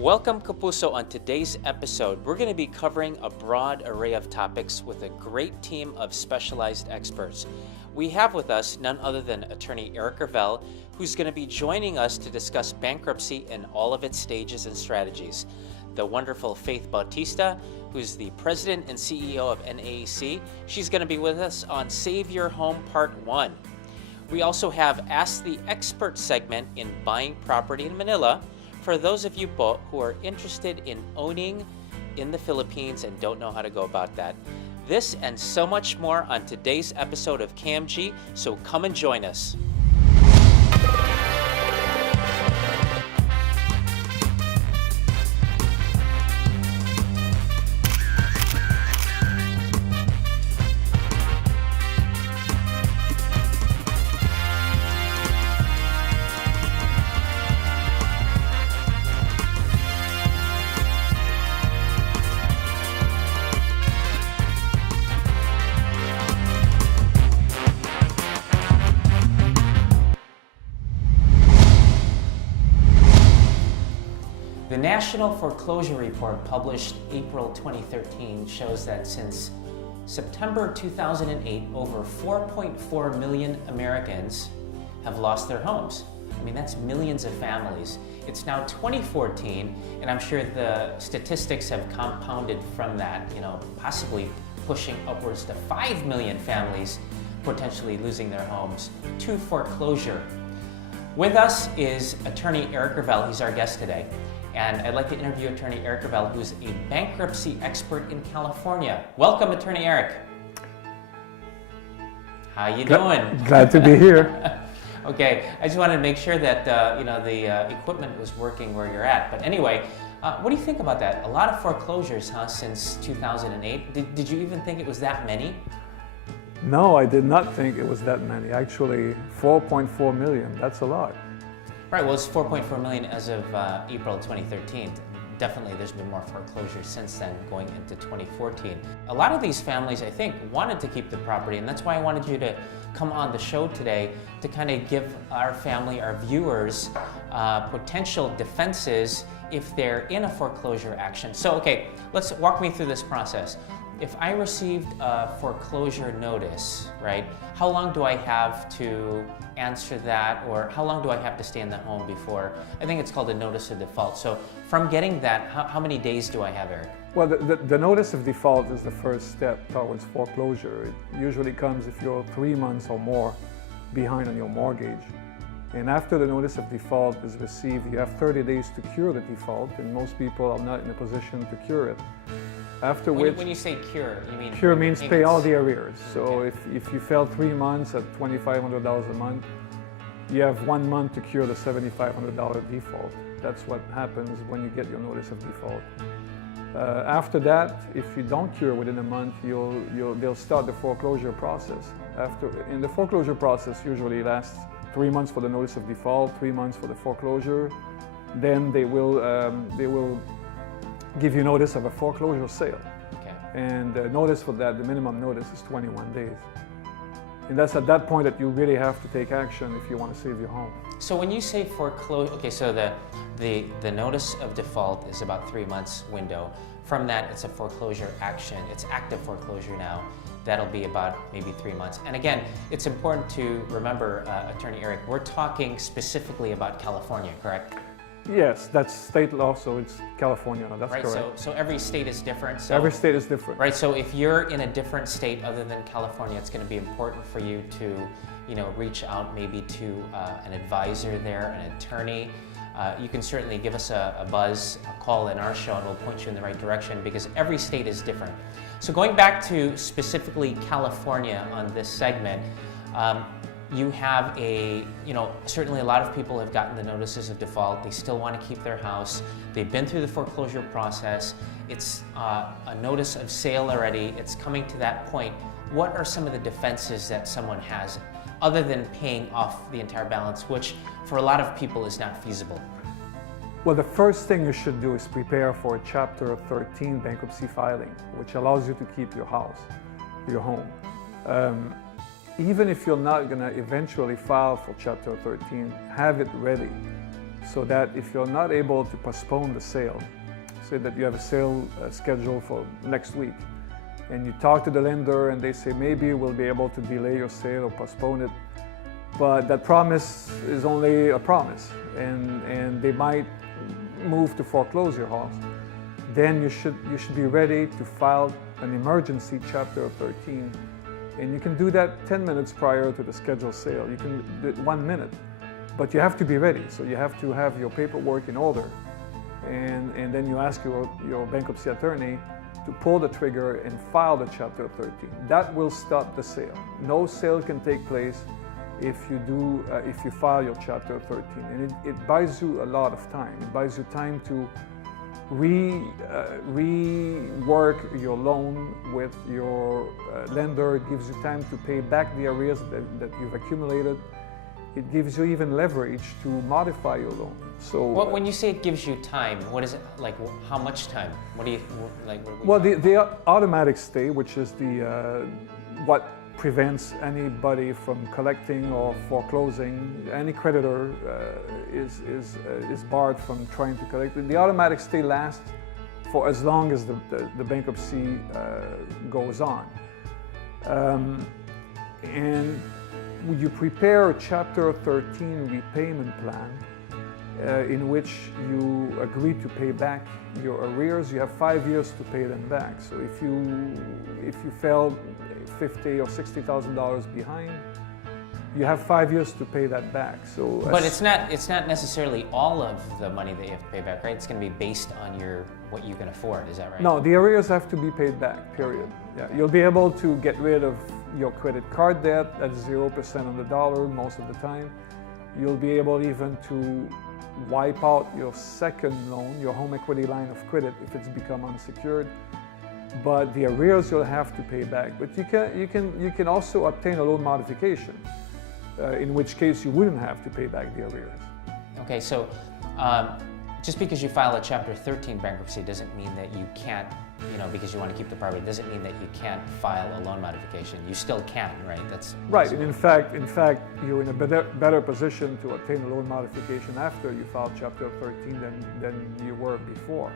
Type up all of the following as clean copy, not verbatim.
Welcome, Kapuso. On today's episode, we're going to be covering a broad array of topics with a great team of specialized experts. We have with us none other than attorney Eric Gravel, who's going to be joining us to discuss bankruptcy in all of its stages and strategies. The wonderful Faith Bautista, who's the president and CEO of NAAC. She's going to be with us on Save Your Home Part 1. We also have Ask the Expert segment in buying property in Manila, for those of you who are interested in owning in the Philippines and don't know how to go about that. This and so much more on today's episode of KMG, so come and join us. The National Foreclosure Report, published April 2013, shows that since September 2008, over 4.4 million Americans have lost their homes. I mean, that's millions of families. It's now 2014, and I'm sure the statistics have compounded from that, possibly pushing upwards to 5 million families potentially losing their homes to foreclosure. With us is attorney Eric Gravel. He's our guest today. And I'd like to interview attorney Eric Gravel, who's a bankruptcy expert in California. Welcome, attorney Eric. How you doing? Glad to be here. Okay, I just wanted to make sure that the equipment was working where you're at. But anyway, what do you think about that? A lot of foreclosures, since 2008. Did you even think it was that many? No, I did not think it was that many. Actually, 4.4 million, that's a lot. Right, well, it's 4.4 million as of April 2013. Definitely there's been more foreclosures since then, going into 2014. A lot of these families, I think, wanted to keep the property, and that's why I wanted you to come on the show today to kind of give our family, our viewers, potential defenses if they're in a foreclosure action. So, okay, let's walk me through this process. If I received a foreclosure notice, right, how long do I have to answer that, or how long do I have to stay in the home before? I think it's called a notice of default. So from getting that, how many days do I have, Eric? Well, the notice of default is the first step towards foreclosure. It usually comes if you're 3 months or more behind on your mortgage. And after the notice of default is received, you have 30 days to cure the default, and most people are not in a position to cure it. After which, when you say cure, you mean? Cure means payments? pay all the arrears. So Okay. if you fail 3 months at $2,500 a month, you have 1 month to cure the $7,500 default. That's what happens when you get your notice of default. After that, if you don't cure within a month, they'll start the foreclosure process. In the foreclosure process, usually lasts 3 months for the notice of default, 3 months for the foreclosure. Then they will give you notice of a foreclosure sale. Okay. And notice for that, the minimum notice is 21 days. And that's at that point that you really have to take action if you want to save your home. So when you say foreclosure, okay, so the notice of default is about 3 months window. From that, it's a foreclosure action. It's active foreclosure now. That'll be about maybe 3 months. And again, it's important to remember, attorney Eric, we're talking specifically about California, correct? Yes, that's state law, so it's California, that's right, correct. So every state is different. So, every state is different. Right, so if you're in a different state other than California, it's going to be important for you to, reach out maybe to an advisor there, an attorney. You can certainly give us a buzz, a call in our show, and we'll point you in the right direction because every state is different. So going back to specifically California on this segment, you have certainly a lot of people have gotten the notices of default. They still want to keep their house. They've been through the foreclosure process. It's a notice of sale already. It's coming to that point. What are some of the defenses that someone has other than paying off the entire balance, which for a lot of people is not feasible? Well, the first thing you should do is prepare for a Chapter 13 bankruptcy filing, which allows you to keep your house, your home. Even if you're not going to eventually file for Chapter 13, have it ready. so that if you're not able to postpone the sale, say that you have a sale scheduled for next week, and you talk to the lender and they say maybe we'll be able to delay your sale or postpone it, but that promise is only a promise, and they might move to foreclose your house, then you should be ready to file an emergency Chapter 13. And you can do that 10 minutes prior to the scheduled sale. You can do it 1 minute, but you have to be ready. So you have to have your paperwork in order. And then you ask your bankruptcy attorney to pull the trigger and file the Chapter 13. That will stop the sale. No sale can take place if you file your Chapter 13. And it buys you a lot of time. It buys you time to rework your loan with your lender. It gives you time to pay back the arrears that you've accumulated. It gives you even leverage to modify your loan. So, when you say it gives you time, what is it like? How much time? What do you like? The automatic stay, which is what prevents anybody from collecting or foreclosing. Any creditor is barred from trying to collect. The automatic stay lasts for as long as the bankruptcy goes on. And you prepare a Chapter 13 repayment plan in which you agree to pay back your arrears. You have 5 years to pay them back. So if you fell $50,000 or $60,000 behind, you have 5 years to pay that back. So, but it's not necessarily all of the money that you have to pay back, right? It's going to be based on what you can afford. Is that right? No, the arrears have to be paid back. Period. Yeah, you'll be able to get rid of your credit card debt at 0% on the dollar most of the time. You'll be able even to wipe out your second loan, your home equity line of credit, if it's become unsecured. But the arrears you'll have to pay back. But you can also obtain a loan modification, in which case you wouldn't have to pay back the arrears. Okay, so just because you file a Chapter 13 bankruptcy doesn't mean that you can't, because you want to keep the property, doesn't mean that you can't file a loan modification. You still can, right? That's right. And in fact, you're in a better position to obtain a loan modification after you file Chapter 13 than you were before.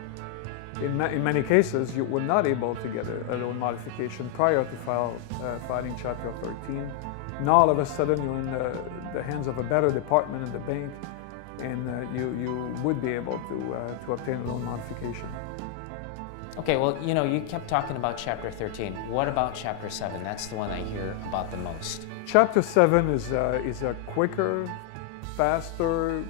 In many cases, you were not able to get a loan modification prior to filing Chapter 13. Now, all of a sudden, you're in the hands of a better department in the bank, and you would be able to obtain a loan modification. Okay, well, you kept talking about Chapter 13. What about Chapter 7? That's the one I hear about the most. Chapter 7 is a quicker, faster,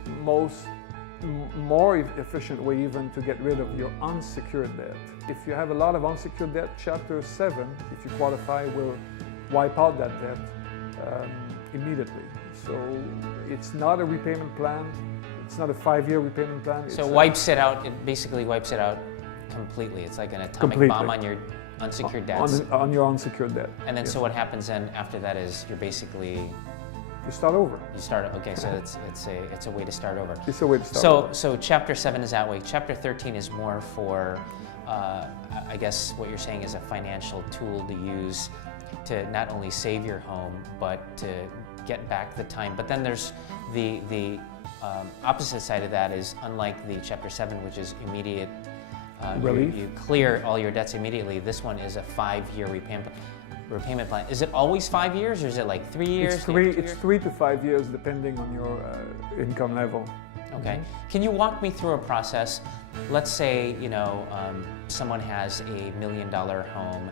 more efficient way even to get rid of your unsecured debt. If you have a lot of unsecured debt, Chapter 7, if you qualify, will wipe out that debt immediately. So it's not a repayment plan. It's not a 5-year repayment plan. So it basically wipes it out completely. It's like an atomic bomb on your unsecured debts. On your unsecured debt. And then, yes. So what happens then after that is you're basically... You start over. Okay, so it's a way to start over. It's a way to start over. So Chapter 7 is that way. Chapter 13 is more for, I guess what you're saying is a financial tool to use to not only save your home, but to get back the time. But then there's the opposite side of that is, unlike the Chapter 7, which is immediate, you clear all your debts immediately, this one is a 5-year repayment plan. Is it always 5 years, or is it like 3 years? It's 3 to 5 years, depending on your income level. Okay. Can you walk me through a process? Let's say someone has a $1 million home.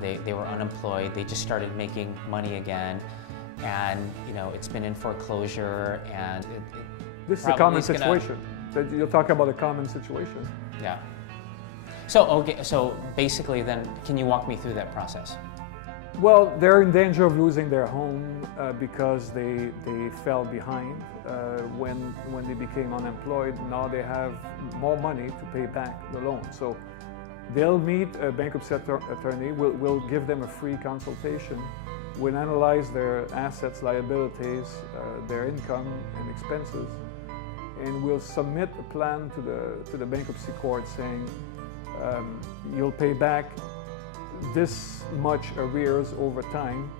They were unemployed. They just started making money again, and it's been in foreclosure, and this is a common situation. You're talking about a common situation. Yeah. So basically then, can you walk me through that process? Well, they're in danger of losing their home because they fell behind when they became unemployed. Now they have more money to pay back the loan. So they'll meet a bankruptcy attorney. We'll give them a free consultation. We'll analyze their assets, liabilities, their income and expenses, and we'll submit a plan to the bankruptcy court saying, you'll pay back this much arrears over time,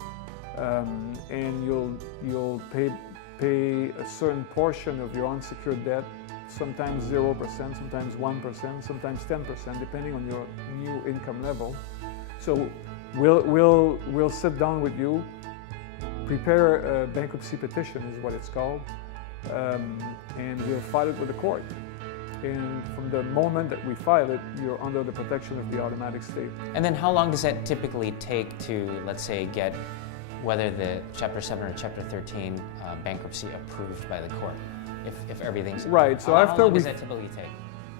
and you'll pay pay a certain portion of your unsecured debt, sometimes 0%, sometimes 1%, sometimes 10%, depending on your new income level. So we'll sit down with you, prepare a bankruptcy petition is what it's called, and we'll file it with the court. And from the moment that we file it, you're under the protection of the automatic stay. And then how long does that typically take to, let's say, get whether the Chapter 7 or Chapter 13 bankruptcy approved by the court, if everything's... Right, so how long does that typically take?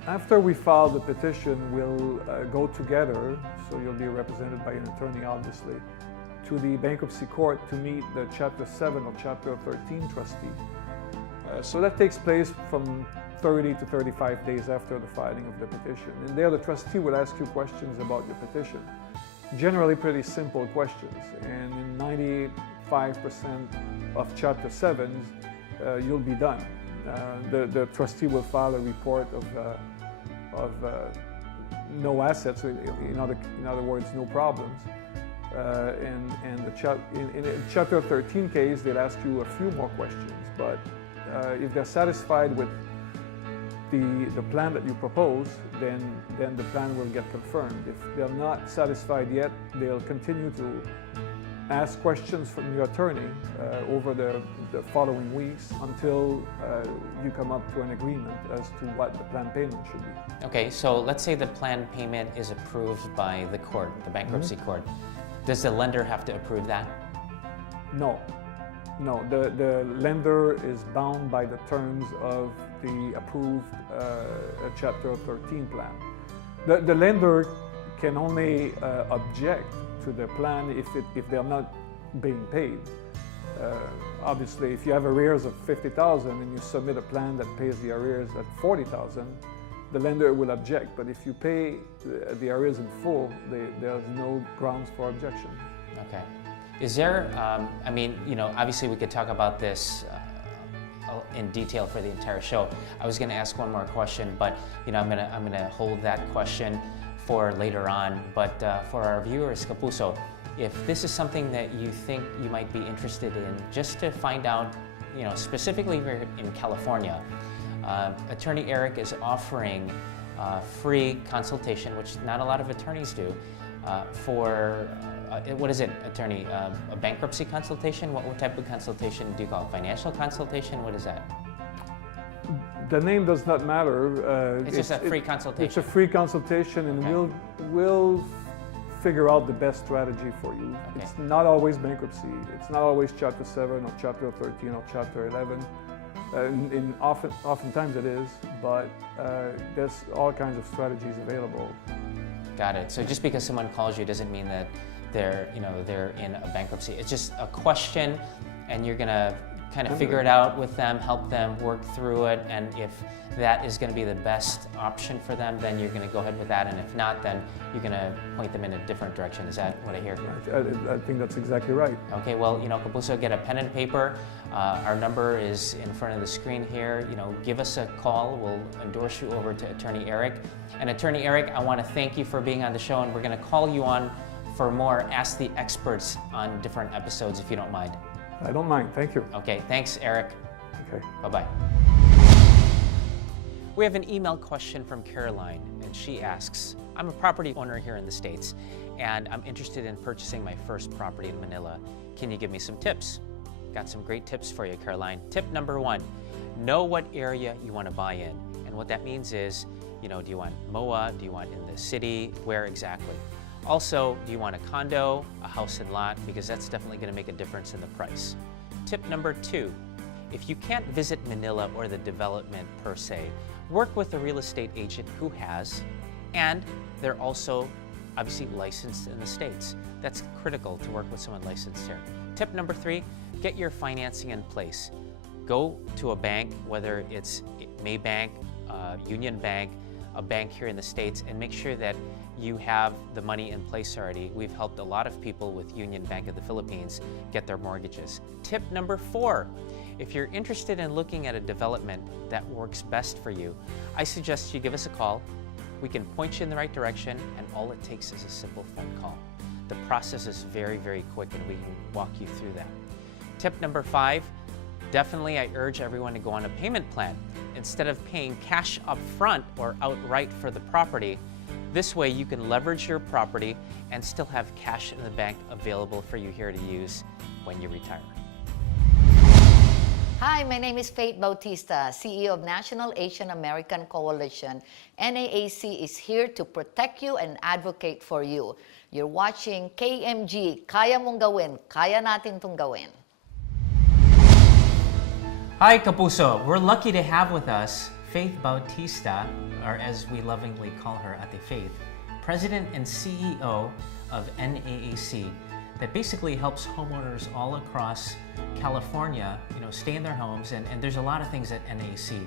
After we file the petition, we'll go together, so you'll be represented by an attorney, obviously, to the bankruptcy court to meet the Chapter 7 or Chapter 13 trustee. So that takes place from 30 to 35 days after the filing of the petition. And there the trustee will ask you questions about your petition. Generally pretty simple questions. And in 95% of Chapter 7s, you'll be done. The trustee will file a report of no assets, in other words, no problems. And in a Chapter 13 case, they'll ask you a few more questions. But if they're satisfied with the plan that you propose, then the plan will get confirmed. If they're not satisfied yet, they'll continue to ask questions from your attorney over the following weeks until you come up to an agreement as to what the plan payment should be. Okay, so let's say the plan payment is approved by the court, the bankruptcy court. Does the lender have to approve that? No. No, the lender is bound by the terms of the approved Chapter 13 plan. The lender can only object to the plan if they're not being paid. Obviously, if you have arrears of $50,000 and you submit a plan that pays the arrears at $40,000, the lender will object. But if you pay the arrears in full, there's no grounds for objection. Okay. Is there, I mean, you know, obviously we could talk about this in detail for the entire show. I was going to ask one more question, but you know, I'm gonna hold that question for later on. But for our viewers, Kapuso, if this is something that you think you might be interested in, just to find out, you know, specifically here in California, Attorney Eric is offering free consultation, which not a lot of attorneys do, for what is it, attorney? A bankruptcy consultation? What type of consultation do you call it? Financial consultation? What is that? The name does not matter. It's just a free consultation. It's a free consultation, and okay. we'll figure out the best strategy for you. Okay. It's not always bankruptcy. It's not always Chapter 7 or Chapter 13 or Chapter 11. Oftentimes it is, but there's all kinds of strategies available. Got it. So just because someone calls you doesn't mean that they're in a bankruptcy. It's just a question, and you're gonna kind of figure it out with them, help them work through it, and if that is going to be the best option for them, then you're going to go ahead with that, and if not, then you're going to point them in a different direction. Is that what I hear? I think that's exactly right. Okay, well, you know, Kapuso, get a pen and paper. Our number is in front of the screen here. You know, give us a call. We'll endorse you over to Attorney Eric. And Attorney Eric, I want to thank you for being on the show, and we're going to call you on for more Ask the Experts on different episodes, if you don't mind. I don't mind. Thank you. Okay, thanks, Eric. Okay. Bye-bye. We have an email question from Caroline, and she asks, I'm a property owner here in the States, and I'm interested in purchasing my first property in Manila. Can you give me some tips? Got some great tips for you, Caroline. Tip number one, know what area you want to buy in. And what that means is, you know, do you want MOA? Do you want in the city? Where exactly? Also, do you want a condo, a house and lot? Because that's definitely going to make a difference in the price. Tip number two, if you can't visit Manila or the development per se, work with a real estate agent who has, and they're also obviously licensed in the States. That's critical to work with someone licensed here. Tip number three, get your financing in place. Go to a bank, whether it's Maybank, Union Bank, a bank here in the States, and make sure that you have the money in place already. We've helped a lot of people with Union Bank of the Philippines get their mortgages. Tip number four, if you're interested in looking at a development that works best for you, I suggest you give us a call. We can point you in the right direction, and all it takes is a simple phone call. The process is very, very quick, and we can walk you through that. Tip number five, definitely I urge everyone to go on a payment plan. Instead of paying cash up front or outright for the property, this way you can leverage your property and still have cash in the bank available for you here to use when you retire. Hi, my name is Faith Bautista, CEO of National Asian American Coalition. NAAC is here to protect you and advocate for you. You're watching KMG, Kaya Mong Gawin, Kaya Natin Tong Gawin. Hi, Kapuso. We're lucky to have with us Faith Bautista, or as we lovingly call her, Ate Faith, President and CEO of NAAC, that basically helps homeowners all across California, stay in their homes. And there's a lot of things that NAAC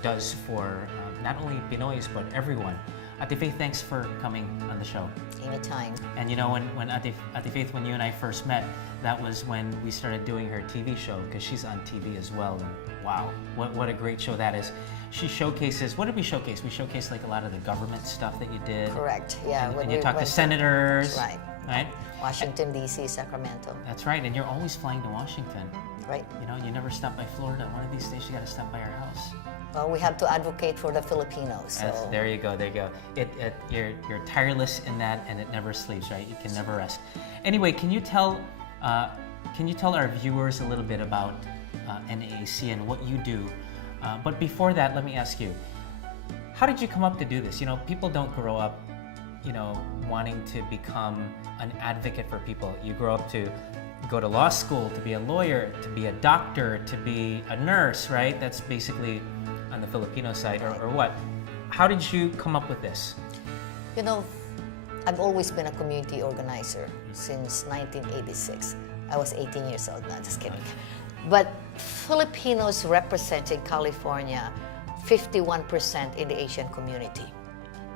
does for not only Pinoys, but everyone. Ate Faith, thanks for coming on the show. Anytime. And when Ate Faith, when you and I first met, that was when we started doing her TV show, because she's on TV as well. And wow, what a great show that is. She showcases, what did we showcase? We showcased like a lot of the government stuff that you did. Correct, yeah. And you talked to senators. Right. Washington, D.C., Sacramento. That's right, and you're always flying to Washington. Right. You never stop by Florida. One of these days you got to stop by our house. Well, we have to advocate for the Filipinos. So. There you go. You're tireless in that, and it never sleeps, right? You can never rest. Anyway, can you tell our viewers a little bit about NAAC and what you do? But before that, let me ask you, how did you come up to do this? People don't grow up, wanting to become an advocate for people. You grow up to go to law school, to be a lawyer, to be a doctor, to be a nurse, right? That's basically on the Filipino side, or what? How did you come up with this? I've always been a community organizer since 1986. I was 18 years old, not just kidding. But Filipinos represent in California 51% in the Asian community.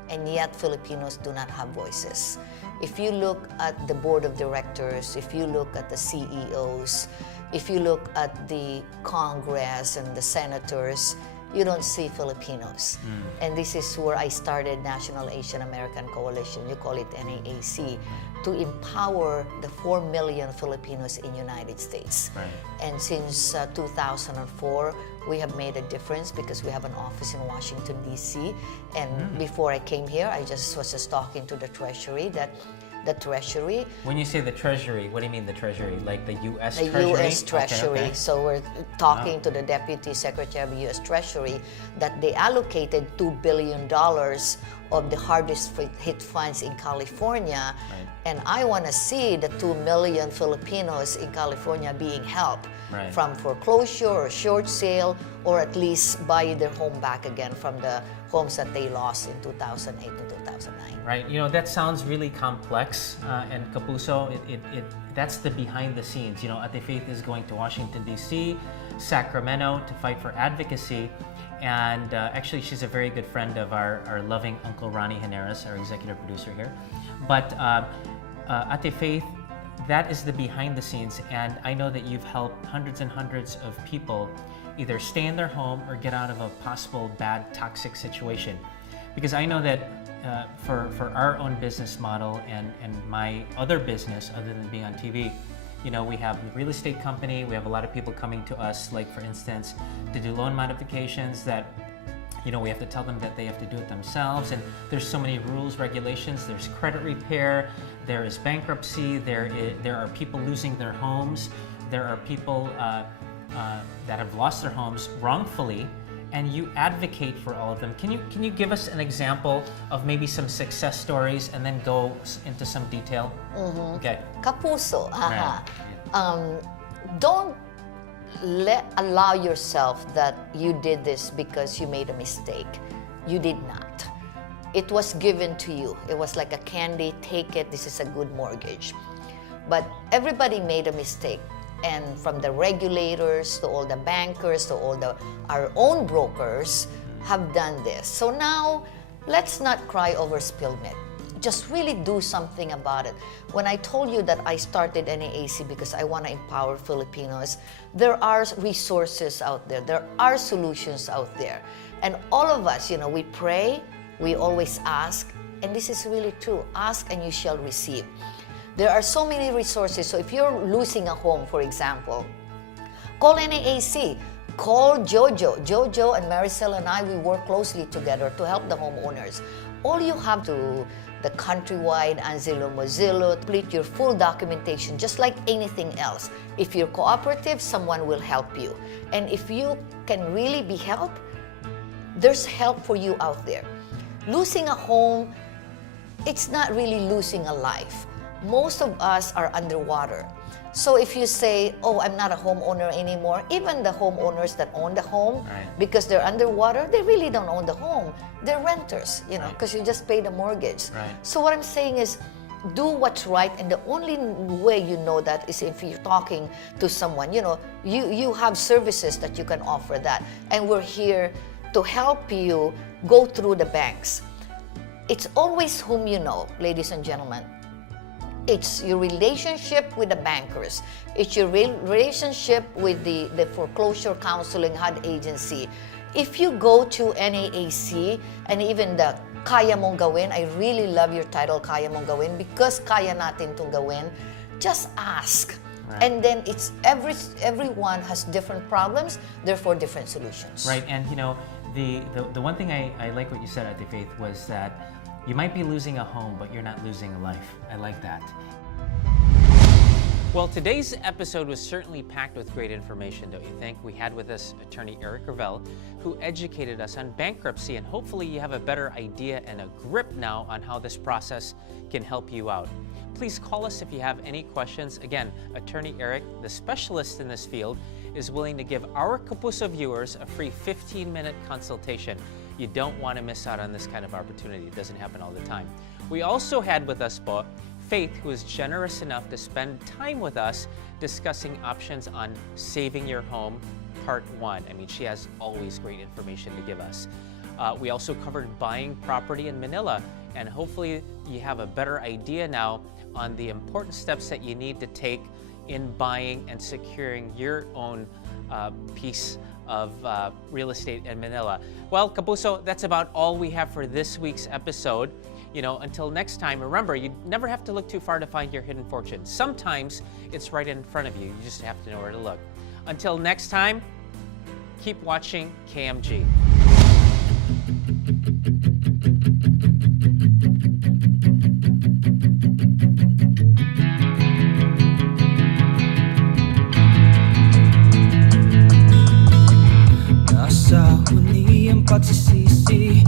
And yet Filipinos do not have voices. If you look at the board of directors, if you look at the CEOs, if you look at the Congress and the senators, you don't see Filipinos. And this is where I started National Asian American Coalition, you call it NAAC, to empower the 4 million Filipinos in United States. Right. And since 2004, we have made a difference because we have an office in Washington, D.C. And before I came here, I was just talking to the Treasury that the Treasury. When you say the Treasury, what do you mean the Treasury? Like the U.S. The Treasury? U.S. Treasury. Okay. So we're talking to the Deputy Secretary of U.S. Treasury that they allocated $2 billion of the hardest hit funds in California. Right. And I want to see the 2 million Filipinos in California being helped from foreclosure or short sale, or at least buy their home back again from the homes that they lost in 2008 and 2009. Right. That sounds really complex. And Kapuso, that's the behind the scenes. Ate Faith is going to Washington, D.C., Sacramento to fight for advocacy. And actually, she's a very good friend of our loving Uncle Ronnie Henares, our executive producer here. But Ate Faith, that is the behind the scenes. And I know that you've helped hundreds and hundreds of people either stay in their home or get out of a possible bad, toxic situation. Because I know that for our own business model and my other business, other than being on TV, we have a real estate company. We have a lot of people coming to us, like for instance, to do loan modifications that, we have to tell them that they have to do it themselves. And there's so many rules, regulations. There's credit repair. There is bankruptcy. There are people losing their homes. There are people that have lost their homes wrongfully, and you advocate for all of them. Can you give us an example of maybe some success stories and then go into some detail? Okay. Kapuso, Right. Don't allow yourself that you did this because you made a mistake. You did not. It was given to you. It was like a candy, take it, this is a good mortgage. But everybody made a mistake. And from the regulators to all the bankers to all our own brokers have done this. So now, let's not cry over spilled milk. Just really do something about it. When I told you that I started NAAC because I want to empower Filipinos, there are resources out there. There are solutions out there. And all of us, we pray, we always ask, and this is really true. Ask and you shall receive. There are so many resources. So if you're losing a home, for example, Call NAAC. Call Jojo. Jojo and Maricel and I, we work closely together to help the homeowners. All you have to, the countrywide, Anzilo Mozilo, complete your full documentation, just like anything else. If you're cooperative, someone will help you. And if you can really be helped, there's help for you out there. Losing a home, it's not really losing a life. Most of us are underwater. So if you say, oh, I'm not a homeowner anymore, even the homeowners that own the home, because they're underwater, they really don't own the home. They're renters, you know, because you just pay the mortgage. So what I'm saying is, do what's right, and the only way you know that is if you're talking to someone. You know, you have services that you can offer that, and we're here to help you go through the banks. It's always whom you know, ladies and gentlemen. It's your relationship with the bankers. It's your relationship with the foreclosure counseling HUD agency. If you go to NAAC and even the Kaya Mong Gawin, I really love your title, Kaya Mong Gawin, because kaya natin itong gawin. Just ask. And then it's everyone has different problems, therefore different solutions. Right, and you know, the one thing I like what you said, Ate Faith, was that you might be losing a home, but you're not losing a life. I like that. Well, today's episode was certainly packed with great information, don't you think? We had with us attorney Eric Ravel, who educated us on bankruptcy, and hopefully you have a better idea and a grip now on how this process can help you out. Please call us if you have any questions. Again, attorney Eric, the specialist in this field, is willing to give our Kapuso viewers a free 15-minute consultation. You don't want to miss out on this kind of opportunity. It doesn't happen all the time. We also had with us Faith, who is generous enough to spend time with us discussing options on saving your home, part 1. I mean, she has always great information to give us. We also covered buying property in Manila, and hopefully you have a better idea now on the important steps that you need to take in buying and securing your own piece of real estate in Manila. Well, Kapuso, that's about all we have for this week's episode. You know, until next time, remember, you never have to look too far to find your hidden fortune. Sometimes it's right in front of you. You just have to know where to look. Until next time, keep watching KMG. Nasa huli ang pagsisisi